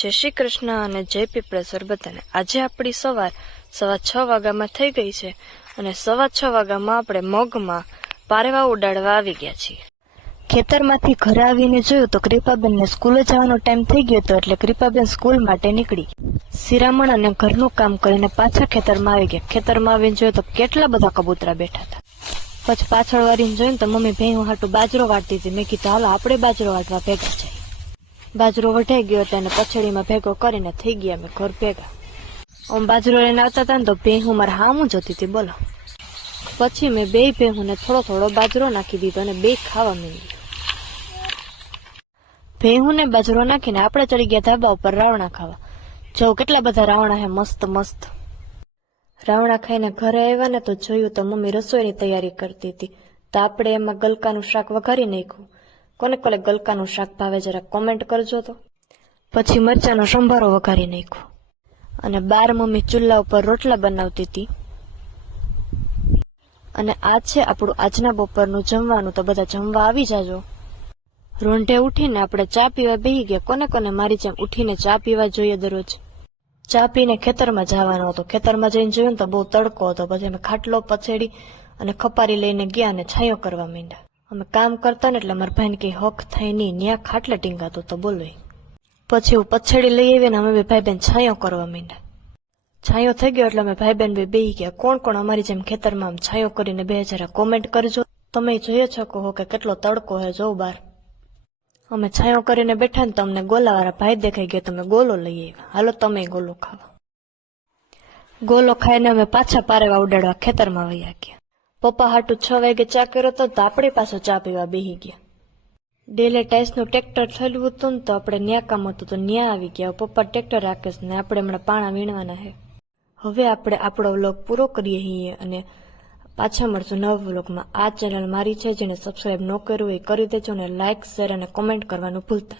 જય શ્રી કૃષ્ણ અને જય પીપળેશ્વર બધાને। આજે આપણી સવાર 6:15 વાગ્યામાં થઈ ગઈ છે અને 6:15 વાગ્યામાં આપણે મગમાં પારેવા ઉડાડવા આવી ગયા છીએ। ખેતરમાંથી ઘરે આવીને જોયું તો કૃપાબેનને સ્કૂલે જવાનો ટાઈમ થઈ ગયો હતો, એટલે કૃપાબેન સ્કૂલ માટે નીકળી। શિરામણ અને ઘરનું કામ કરીને પાછા ખેતરમાં આવી ગયા। ખેતરમાં આવીને જોયું તો કેટલા બધા કબૂતરા બેઠા હતા। પછી પાછળ વાળીને જોઈને તો મમ્મી ભેહું હાટું બાજરો વાટતી હતી। મેં કીધું હાલો આપણે બાજરો વાટવા ભેગા જઈએ। બાજરો વઢાઈ ગયો હતો અને પછડીમાં ભેગો કરીને થઈ ગયા અમે ઘર ભેગા। આમ બાજરો લઈને આવતા હતા ને તો ભેહું મારે હામું જોતી હતી, બોલો। પછી મેં બે ભેહુંને થોડો થોડો બાજરો નાખી દીધો અને બે ખાવા માંડી। ભેહુંને બાજરો નાખીને આપણે ચડી ગયા ધાબા ઉપર રાવણા ખાવા। જો કેટલા બધા રાવણા હે, મસ્ત મસ્ત રાવણા ખાઈને ઘરે આવ્યા ને તો જોયું તો મમ્મી રસોઈની તૈયારી કરતી હતી। તો આપણે એમાં ગલકાનું શાક વઘારી નાખ્યું। કોને કોને ગલકાનું શાક ભાવે જરા કોમેન્ટ કરજો તો। પછી મરચાંનો સંભારો વઘારી નાખ્યો અને બાર મમ્મી ચૂલા ઉપર રોટલા બનાવતી હતી। અને આ છે આપણું આજના બપોરનું જમવાનું, તો બધા જમવા આવી જાજો। રોંઢે ઉઠીને આપણે ચા પીવા બેસી ગયા। કોને કોને મારી જેમ ઉઠીને ચા પીવા જોઈએ દરરોજ? ચા પીને ખેતરમાં જવાનો હતો। ખેતરમાં જઈને જોયું તો બહુ તડકો હતો। પછી અમે ખાટલો પછેડી અને ખપારી લઈને ગયા અને છાંયો કરવા માંડ્યા। અમે કામ કરતા ને એટલે મારા ભાઈને કઈ હક થાય નહીં, ન્યા ખાટલે ટીંગાતું તો બોલો। પછી હું પછેડી લઈ આવી ને અમે બે ભાઈ બેન છાંયો કરવા માંડ્યા। છાંયો થઈ ગયો એટલે અમે ભાઈ બેન બેસી ગયા। કોણ કોણ અમારી જેમ ખેતરમાં આમ છાંયો કરીને બે જરા કોમેન્ટ કરજો। તમે જોઈ શકો હો કે કેટલો તડકો હે, જો બહાર। અમે છાંયો કરીને બેઠા ને તો અમને ગોલાવાળા ભાઈ દેખાઈ ગયા, તમે ગોલો લઈ આવ્યા, હાલો તમે ગોલો ખાવા। ગોલો ખાઈને અમે પાછા પારેવા ઉડાડવા ખેતરમાં વયા ગયા। પપ્પા હાટું 6 વાગે ચા કર્યો તો આપણે પાછો ચા પીવા બેસી ગયા। ડેલે ટાઈસનું ટ્રેક્ટર થયેલું હતું ને તો આપણે ન્યા કામ હતું તો ન્યા આવી ગયા। પપ્પા ટ્રેક્ટર રાખે ને આપણે હમણાં પાણા વીણવાના છે। હવે આપણે આપણો વ્લોગ પૂરો કરીએ છીએ અને પાછા મળશું નવા વ્લોગમાં। આ ચેનલ મારી છે, જેને સબસ્ક્રાઈબ ન કર્યું એ કરી દેજો અને લાઇક, શેર અને કોમેન્ટ કરવાનું ભૂલતા નહીં।